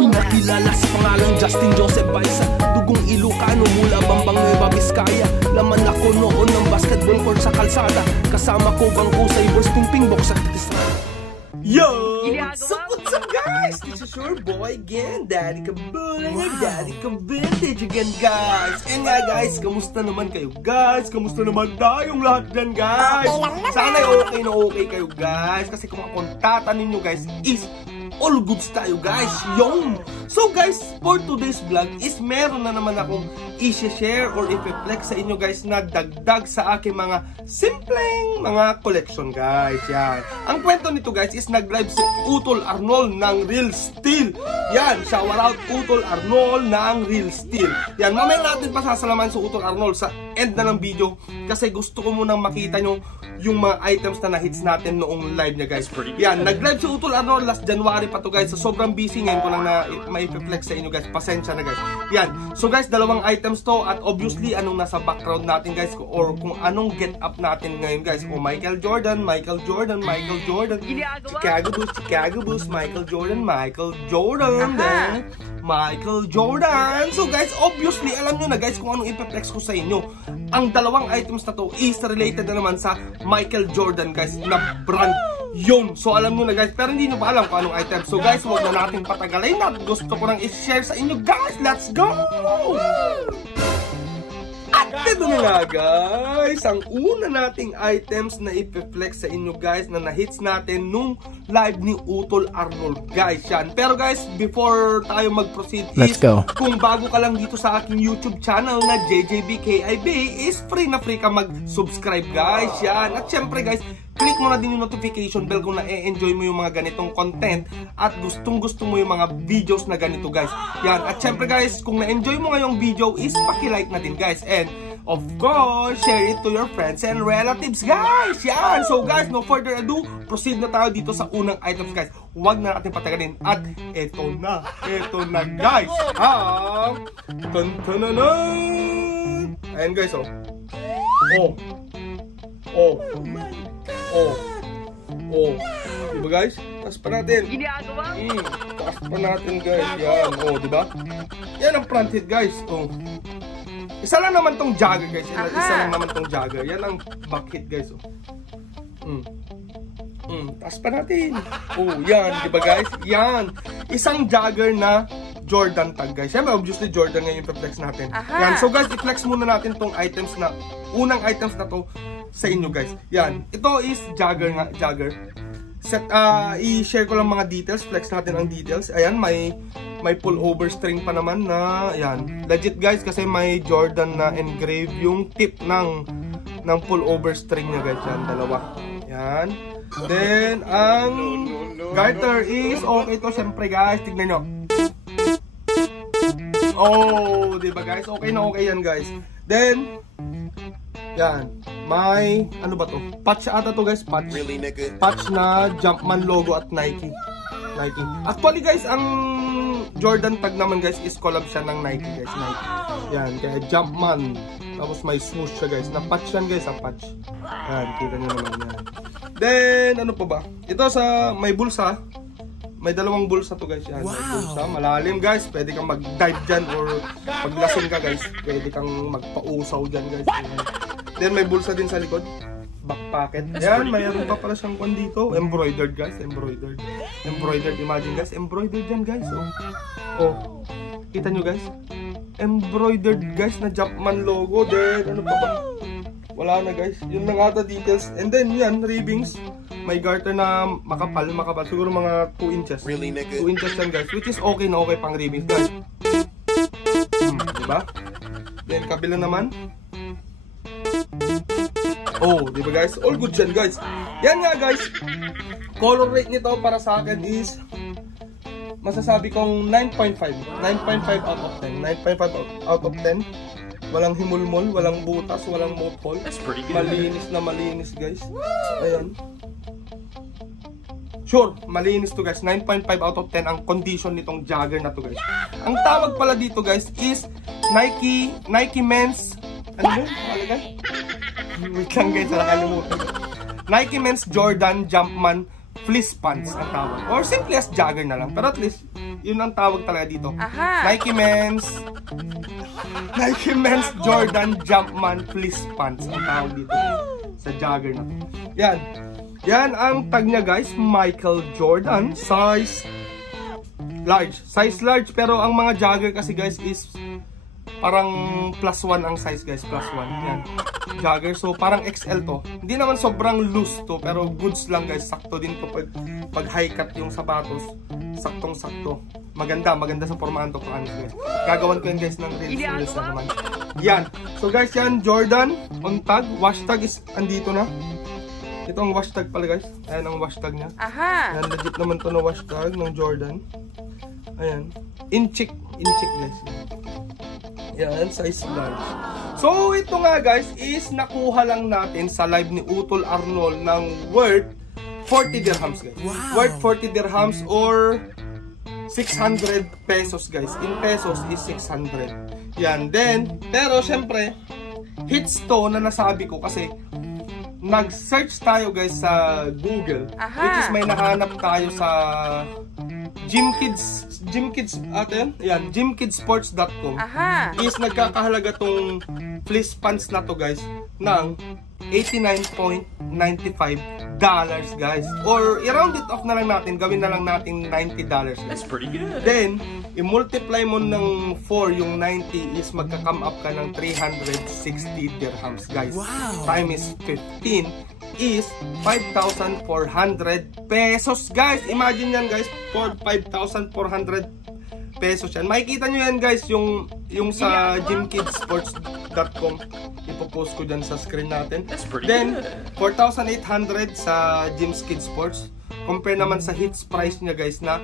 Nakilala sa pangalang Justin Joseph Baisa, dugong Ilocano mula Bambang Nueva Vizcaya. Laman ako noon ng basketball court sa kalsada, kasama ko bangko sa Ibors Pingpingbok sa Katistrada. Yo! What's up guys? This is your boy again, Daddy Kabulay, Daddy Ka-Vintage again guys. And nga guys, kamusta naman kayo guys? Kamusta naman tayong lahat dyan guys? Sana okay na okay kayo guys, kasi kung ang kontata ninyo guys is all goods tayo guys. Yung so guys, for today's vlog is meron na naman akong i-share or i-flex sa inyo guys na dagdag sa aking mga simpleng mga collection guys. Yan. Ang kwento nito guys is nag-live si Utol Arnold ng Real Steel. Yan, shout out Utol Arnold ng Real Steel. Yan, mamaya natin pasasalaman sa Utol Arnold sa end na ng video kasi gusto ko munang makita nyo yung mga items na na-hits natin noong live niya guys. Yan, nag-live si Utol Arnold last January pa to guys. So sobrang busy ngayon ko lang na ma-flex sa inyo guys. Pasensya na guys. Yan. So guys, dalawang items to at obviously anong nasa background natin guys or kung anong get up natin ngayon guys. O Michael Jordan, Chicago Bulls, Michael Jordan. So guys, obviously alam nyo na guys kung anong ipeflex ko sa inyo. Ang dalawang items na to is related na naman sa Michael Jordan guys na brand yun. So alam nyo na guys, pero hindi nyo pa alam kung anong item. So guys, huwag na natin patagalin na. Gusto ko nang i-share sa inyo guys. Let's go! At ito na nga guys, ang una nating items na ipeflex sa inyo guys na na-hits natin nung live ni Utol Arnold guys. Yan. Pero guys, before tayo mag-proceed is, kung bago ka lang dito sa aking YouTube channel na JJBKIB is free na free ka mag-subscribe guys. Yan. At syempre guys, click mo na din yung notification bell kung na-enjoy mo yung mga ganitong content at gustong-gusto mo yung mga videos na ganito guys. Yan. At syempre guys, kung na-enjoy mo ngayong video is paki-like na din guys. And of course, share it to your friends and relatives guys. Yan. So guys, no further ado, proceed na tayo dito sa unang items guys. Huwag na natin patagalin. At eto na guys. Ayan guys, diba guys? Taas pa natin. Taas pa natin guys. Yan, diba? Yan ang front hit guys. Isa lang naman tong jagger guys. Isa lang naman tong jagger. Yan ang back hit guys. Taas pa natin. Yan, diba guys? Yan. Isang jagger na Jordan tag guys. Yan, obviously Jordan ngayon yung flex natin. Yan. So guys, i-flex muna natin tong items na, unang items na to sa inyo guys. Yan. Ito is jagger nga, jagger. I-share ko lang mga details, flex natin ang details. Ayan, may pullover string pa naman na, ayan. Legit guys kasi may Jordan na engrave yung tip ng pullover string niya guys. Yan, dalawa. Yan. Then, ang garter is okay to syempre guys. Tignan nyo. Diba guys? Okay na okay yan guys. Then, yan. May, ano ba to? Patch ata to guys, patch. Patch na Jumpman logo at Nike. Actually guys, ang Jordan tag naman guys is collab siya ng Nike guys. Nike. Yan, kaya Jumpman. Tapos may swoosh siya guys. Na-patch yan guys, patch. Yan, kita nyo naman yan. Then, ano pa ba? Ito sa, may bulsa. May dalawang bulsa to guys. Yan, may bulsa. Malalim guys. Pwede kang mag-dive dyan or paglasing ka guys. Pwede kang magpa-usaw dyan guys. Then may bulsa din sa likod. Back pocket. Yan, mayroon pa pala siyang kwan dito. Embroidered guys. Embroidered. Imagine guys. Embroidered yan guys. Kita nyo guys. Embroidered guys na Jumpman logo. Then ano pa ba? Wala na guys. Yun lang ata details. And then yan, ribbings. May garter na makapal. Siguro mga 2 inches. 2 inches yan guys. Which is okay na okay pang ribbings guys. Diba? Then kabila naman. Diba guys? All good dyan guys. Yan nga guys. Color rate nito para sa akin is masasabi kong 9.5. 9.5 out of 10. 9.5 out of 10. Walang himulmol, walang butas, walang mothhole. Malinis na malinis guys. Ayan. Sure, malinis to guys. 9.5 out of 10 ang condition nitong jagger na to guys. Ang tawag pala dito guys is Nike Men's, ano yun? Wait lang guys, nakalimutan. Nike Men's Jordan Jumpman fleece pants ang tawag. Or simply as jogger na lang. Pero at least, yun ang tawag talaga dito. Nike Men's Jordan Jumpman fleece pants ang tawag dito sa jogger na to. Yan. Yan ang tag niya guys, Michael Jordan, size large. Size large, pero ang mga jogger kasi guys is parang +1 ang size guys, +1. Yan. Jogger, so parang XL to. Hindi naman sobrang loose to, pero goods lang guys. Sakto din to pag high cut yung sapatos. Saktong-sakto. Maganda sa pormahan to guys. Gagawan ko yun guys ng reels na naman. Yan. So guys, yan Jordan on tag. Wash tag is andito na. Ito ang wash tag pala guys. Ayan ang wash tag niya. Ayan, legit naman to na wash tag ng Jordan. Ayan. Inchik guys. Yan, size large. So ito nga guys is nakuha lang natin sa live ni Utol Arnold ng worth 40 dirhams guys. Wow. Worth 40 dirhams or 600 pesos guys. In pesos is 600. Yan. Then, pero syempre, hits to na nasabi ko kasi nag-search tayo guys sa Google. Which is may nahanap tayo sa gymkidsports.com is nagkakahalaga tong fleece pants na to guys ng $89.95 guys, or i-round it off na lang natin, gawin na lang natin $90 guys. That's pretty good. Then i-multiply mo ng 4 yung 90 is magka-come up ka ng 360 dirhams guys. Wow. Time is 15 is 5,400 pesos guys. Imagine yan guys, for 5,400 pesos yan. Makikita nyo yan guys, yung sa gymkidsports.com. Ipopost ko dyan sa screen natin. Then 4,800 sa Gyms Kids Sports. Compare naman sa hits price niya guys na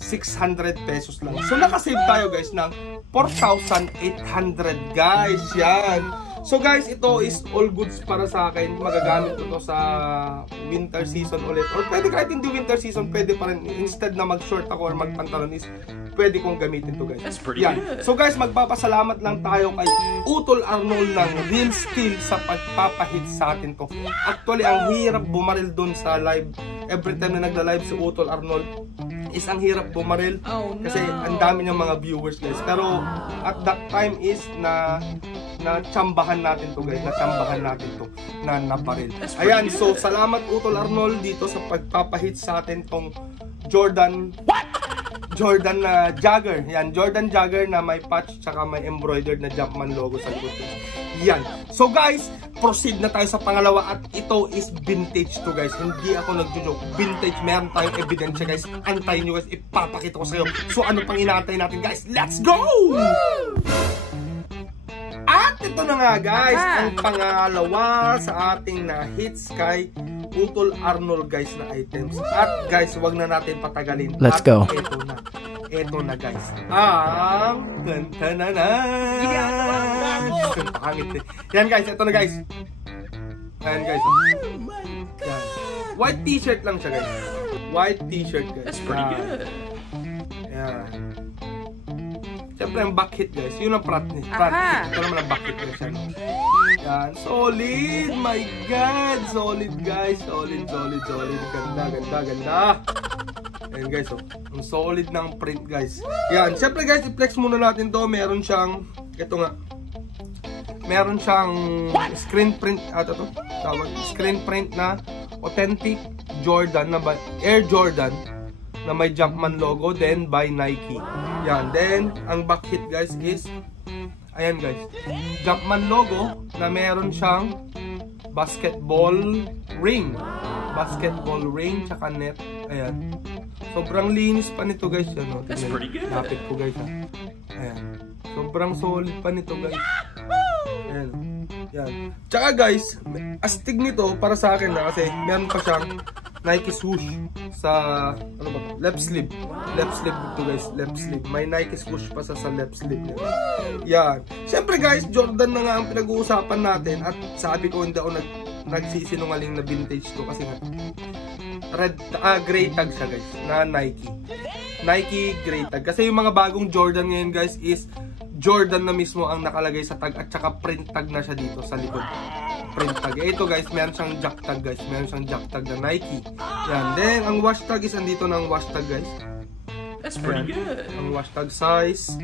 600 pesos lang. So nakasave tayo guys ng 4,800 guys. Yan. So guys, ito is all goods para sa akin. Magagamit ko to sa winter season ulit. Or pwede kahit hindi winter season, pwede pa rin. Instead na mag-short ako or mag-pantalon is pwede kong gamitin to guys. Yan. So guys, magpapasalamat lang tayo kay Utol Arnold ng Real Skill sa pagpapahit sa atin to. Actually, ang hirap bumaril dun sa live. Every time na nagla-live si Utol Arnold is ang hirap bumaril. Kasi ang dami niyang mga viewers guys. Pero at that time is na-tsambahan natin to guys. Na-tsambahan natin to na nabaril. Ayan, so salamat Utol Arnold dito sa pagpapahit sa atin tong Jordan na jogger. Yan, Jordan jogger na may patch tsaka may embroidered na Jumpman logo sa likod. Yan. So guys, proceed na tayo sa pangalawa at ito is vintage to guys. Hindi ako nagjo-joke. Vintage. Meron tayong ebidensya guys. Antayin nyo guys. Ipapakita ko sa iyo. So ano pang inaantay natin guys? Let's go! At ito na nga guys, ang pangalawa sa ating na hits kay Utol Arnold guys na items. At guys, wag na natin patagalin. Let's go. Ito na guys. Ang pangit eh. Yan guys, ito na guys. Ayan guys. Yan. White t-shirt lang siya guys. White t-shirt guys. That's pretty good. Yan. Siyempre ang back hit guys. Yun ang front hit. Ito naman ang back hit guys. Yan. Solid! My God! Solid guys. Solid. Ganda. Ayan guys. Oh. Ang solid ng print guys. Yan. Siyempre guys, i-flex muna natin to. Meron siyang, ito nga. Meron siyang screen print. Screen print na authentic Jordan na Air Jordan na may Jumpman logo, then by Nike. Yan. Then, ang back hit guys is, ayan guys, Jumpman logo na meron siyang basketball ring. Basketball ring, tsaka net. Ayan. Sobrang linis pa nito guys. Yan, that's pretty good. Lapit ko guys ha. Ayan. Sobrang solid pa nito guys. Ayan. Yan. Tsaka guys, astig nito para sa akin na kasi meron pa siyang Nike swoosh sa ano ba? Left sleeve. Left sleeve dito guys, left sleeve. May Nike swoosh pa sa left sleeve niya. Yan. Siyempre guys, Jordan na nga ang pinag-uusapan natin at sabi ko hindi ako nagsisinungaling na vintage to kasi nga gray tag siya guys na Nike. Nike gray tag. Kasi yung mga bagong Jordan ngayon guys is Jordan na mismo ang nakalagay sa tag at saka print tag na siya dito sa likod. print tag. Ito guys, meron siyang jack tag guys. Meron siyang jack tag na Nike. Yan. Then, ang wash tag is andito ng wash tag guys. That's pretty good. Ang wash tag size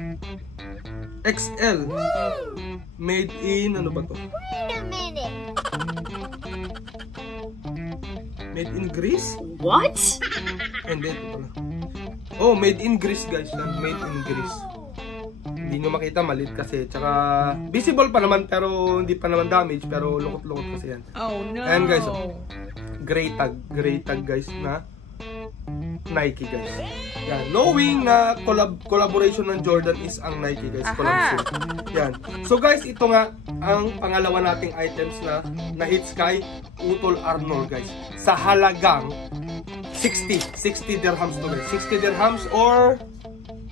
XL. Made in, ano ba to? Wait a minute. Made in Greece? What? And then, ito pala. Oh, made in Greece guys. Yan, made in Greece. Hindi nyo makita, maliit kasi. Tsaka, visible pa naman, pero hindi pa naman damage. Pero lukot-lukot kasi yan. Oh no. Ayan guys, oh. Gray tag guys na Nike guys. Yan, knowing na collaboration ng Jordan is ang Nike guys. Collab sale. Yan. So guys, ito nga ang pangalawa nating items na hits kay Utol Arnold guys. Sa halagang 60 dirhams to guys. 60 dirhams or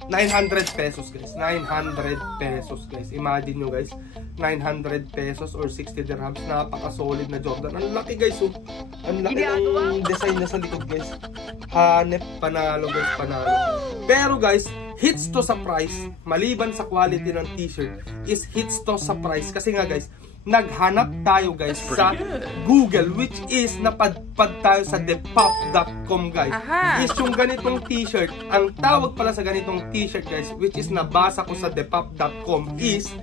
900 pesos guys. 900 pesos guys. Imagine nyo guys. 900 pesos or 60 dirhams. Napaka-solid na Jordan. Ang laki guys oh. Ang laki ng design na sa likod guys. Hanep, panalo guys, panalo. Pero guys, hits to sa price. Maliban sa quality ng t-shirt, is hits to sa price. Kasi nga guys, naghanap tayo guys sa Google, which is napadpad tayo sa depop.com guys. Is yung ganitong t-shirt. Ang tawag pala sa ganitong t-shirt guys, which is nabasa ko sa depop.com, is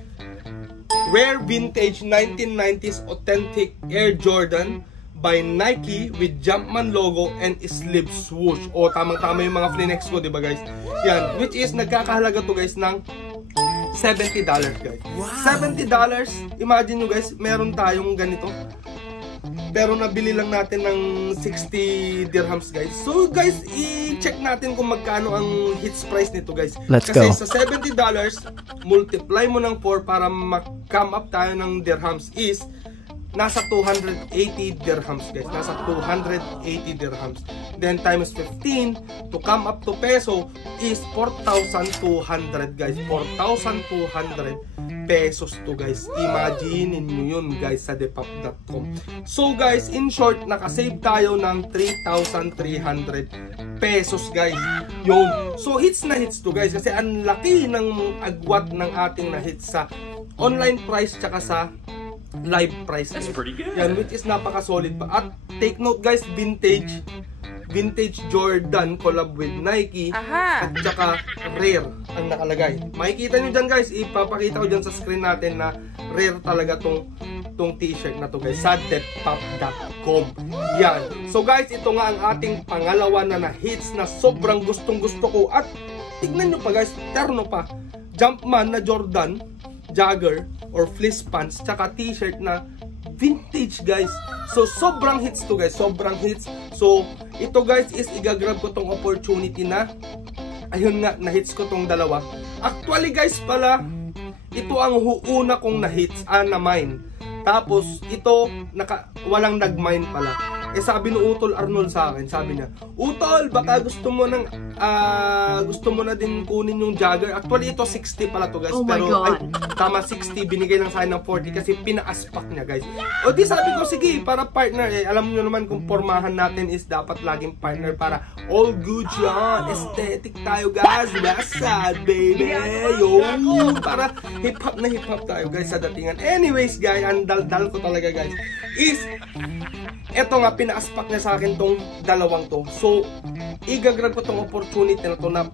Rare Vintage 1990s Authentic Air Jordan by Nike with Jumpman logo and sleeve swoosh. O tamang-tama yung mga flinex ko, diba guys? Yan, which is nagkakahalaga to guys ng $70 guys. Wow. $70, imagine nyo guys, meron tayong ganito. Pero nabili lang natin ng 60 dirhams guys. So guys, i-check natin kung magkano ang hits price nito guys. Let's Kasi go. sa $70, multiply mo ng 4 para mag-come up tayo ng dirhams is nasa 280 dirhams guys. Nasa 280 dirhams. Then times 15 to come up to peso is 4,200 guys. 4,200 pesos to guys. Imagine nyo yun guys sa depop.com. So guys, in short, nakasave tayo ng 3,300 pesos guys. Yun. So hits na hits to guys. Kasi ang laki ng agwat ng ating na hits sa online price tsaka sa live price. That's pretty good. Yan, which is napaka-solid pa. At take note guys, vintage Jordan collab with Nike. At saka Rare ang nakalagay. Makikita nyo dyan guys, ipapakita ko dyan sa screen natin na Rare talaga tong t-shirt na to guys sa depop.com. Yan. So guys, ito nga ang ating pangalawa na hits na sobrang gustong gusto ko. At tignan nyo pa guys, terno pa. Jumpman na Jordan jogger or fleece pants tsaka t-shirt na vintage guys. So sobrang hits to guys, sobrang hits. So ito guys is igagrab ko tong opportunity na ayun nga, na hits ko tong dalawa. Actually guys pala, ito ang una kong na hits na mine. Tapos ito walang nag-mine pala. Eh sabi ni Utol Arnold sa akin, sabi niya, Utol, baka gusto mo na din kunin yung jogger. Actually ito 60 pala to guys. Oh pero God. Tama 60, binigay lang sa akin ng 40 kasi pina-aspak niya guys. O di sabi ko, sige, para partner. Alam niyo naman kung pormahan natin is dapat laging partner para all good yan. Aesthetic tayo guys. Sad baby. Yo, para hip-hop na hip-hop tayo guys sa datingan. Anyways guys, ang dal-dal ko talaga guys is eto nga, pina-aspak niya sa akin tong dalawang to. So, igagrab ko tong opportunity na to na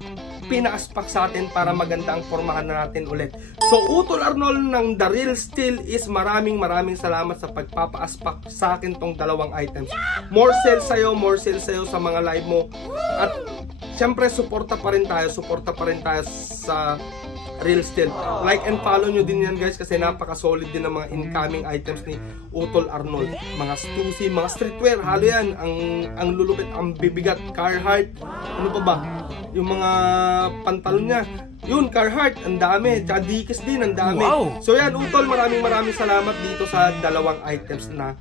pina-aspak sa atin para maganda ang formahan na natin ulit. So, Utol Arnold ng The Real Steel is maraming salamat sa pagpapa-aspak sa akin tong dalawang items. More sales sa'yo sa mga live mo. At, syempre, suporta pa rin tayo sa Real Steel. Like and follow nyo din yan guys kasi napaka-solid din ng mga incoming items ni Utol Arnold. Mga Stussy, mga streetwear, halo yan. Ang lulupit, ang bibigat, Carhartt. Ano pa ba? Yung mga pantalon niya. Yun, Carhartt, ang dami. Tsaka Dickies din, ang dami. Wow. So yan, Utol, maraming salamat dito sa dalawang items na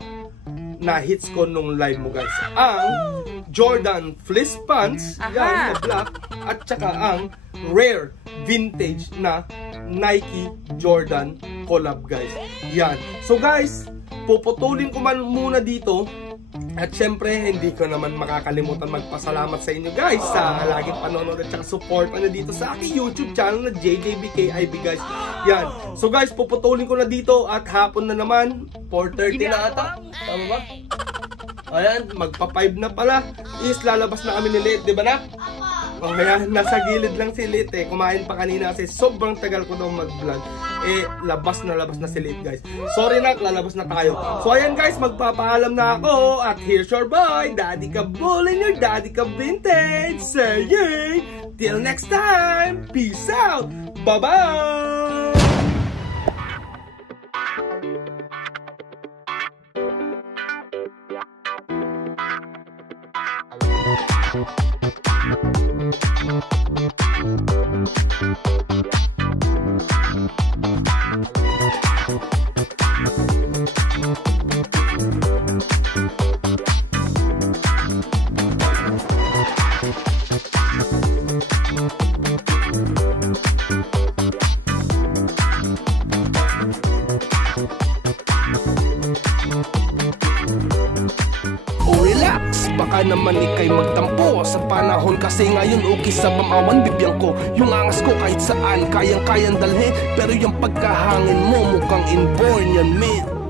hits ko nung live mo guys. Ang Jordan fleece pants, yan, na black, at saka ang Rare vintage na Nike Jordan collab guys. Yan. So guys, puputulin ko man muna dito At syempre, hindi ko naman makakalimutan magpasalamat sa inyo guys sa laging panonood at saka support dito sa aking YouTube channel na JJBKIB guys. Yan. So guys, puputulin ko na dito at hapon na naman. 4:30 na ata. Tama ba? Ayan, magpa-5 na pala. Is lalabas na kami ni Lit, di ba na? O kaya, nasa gilid lang si Lit eh. Kumain pa kanina kasi sobrang tagal ko daw mag-vlog. Eh, labas na si Lit guys. Sorry na, lalabas na tayo. So ayan guys, magpapaalam na ako. At here's your boy, Daddy Kabul and your Daddy Kab Vintage. Say yay! Till next time, peace out! Bye-bye! Relax, baka naman ikay magtampo sa panahon kasi ngayon okay sa pamawan bibiyang ko. Yung angas ko kahit saan kayang-kayang dalhin, pero yung pagkahangin mo mukhang inborn yan mate.